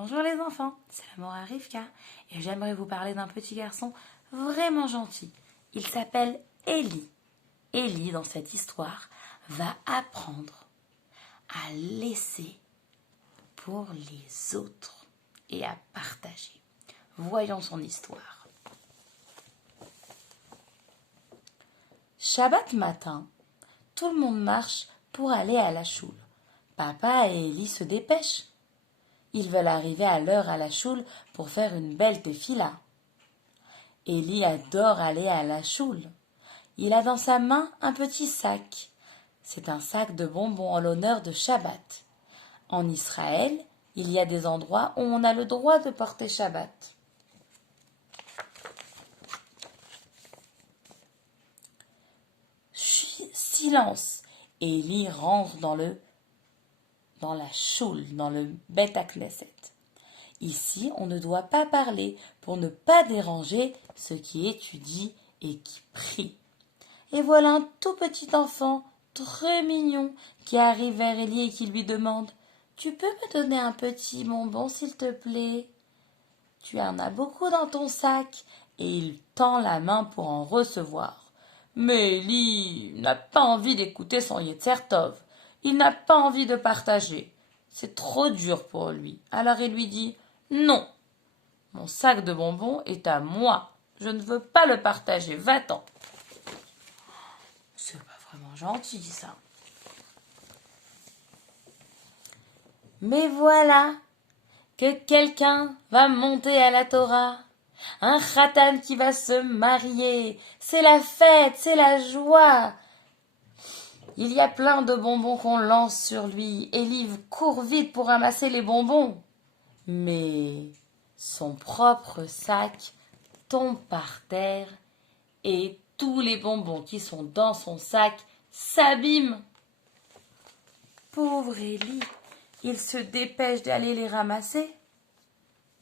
Bonjour les enfants, c'est Amora Rivka et j'aimerais vous parler d'un petit garçon vraiment gentil. Il s'appelle Eli. Eli, dans cette histoire, va apprendre à laisser pour les autres et à partager. Voyons son histoire. Shabbat matin, tout le monde marche pour aller à la choule. Papa et Eli se dépêchent. Ils veulent arriver à l'heure à la choule pour faire une belle tefila. Eli adore aller à la choule. Il a dans sa main un petit sac. C'est un sac de bonbons en l'honneur de Shabbat. En Israël, il y a des endroits où on a le droit de porter Shabbat. Silence. Eli rentre dans la choule, dans le Beth Knesset. Ici, on ne doit pas parler pour ne pas déranger ceux qui étudient et qui prient. Et voilà un tout petit enfant, très mignon, qui arrive vers Eli et qui lui demande « Tu peux me donner un petit bonbon, s'il te plaît ?» Tu en as beaucoup dans ton sac, et il tend la main pour en recevoir. Mais Eli n'a pas envie d'écouter son Yetzer Tov. Il n'a pas envie de partager. C'est trop dur pour lui. Alors il lui dit « Non, mon sac de bonbons est à moi. Je ne veux pas le partager. Va-t'en. » C'est pas vraiment gentil, ça. Mais voilà que quelqu'un va monter à la Torah. Un khatan qui va se marier. C'est la fête, c'est la joie. Il y a plein de bonbons qu'on lance sur lui. Eli court vite pour ramasser les bonbons. Mais son propre sac tombe par terre et tous les bonbons qui sont dans son sac s'abîment. Pauvre Eli, il se dépêche d'aller les ramasser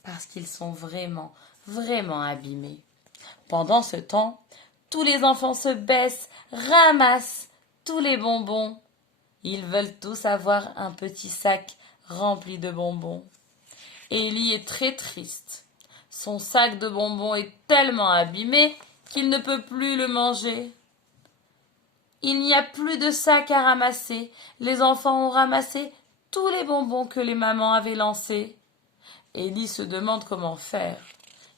parce qu'ils sont vraiment, vraiment abîmés. Pendant ce temps, tous les enfants se baissent, ramassent tous les bonbons. Ils veulent tous avoir un petit sac rempli de bonbons. Eli est très triste. Son sac de bonbons est tellement abîmé qu'il ne peut plus le manger. Il n'y a plus de sac à ramasser. Les enfants ont ramassé tous les bonbons que les mamans avaient lancés. Eli se demande comment faire.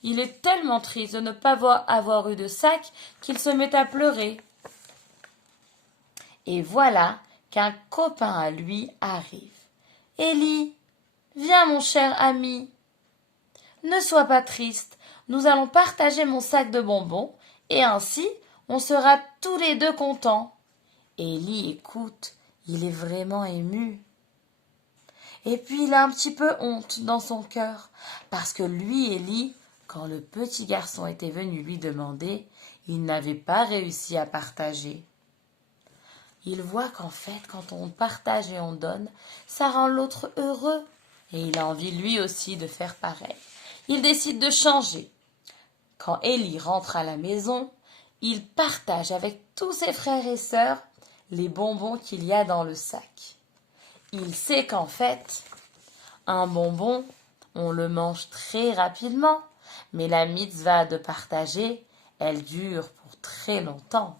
Il est tellement triste de ne pas avoir eu de sac qu'il se met à pleurer. Et voilà qu'un copain à lui arrive. « Eli, viens mon cher ami. Ne sois pas triste, nous allons partager mon sac de bonbons et ainsi on sera tous les deux contents. » Eli écoute, il est vraiment ému. Et puis il a un petit peu honte dans son cœur, parce que lui, Eli, quand le petit garçon était venu lui demander, il n'avait pas réussi à partager. Il voit qu'en fait, quand on partage et on donne, ça rend l'autre heureux. Et il a envie lui aussi de faire pareil. Il décide de changer. Quand Eli rentre à la maison, il partage avec tous ses frères et sœurs les bonbons qu'il y a dans le sac. Il sait qu'en fait, un bonbon, on le mange très rapidement, mais la mitzvah de partager, elle dure pour très longtemps.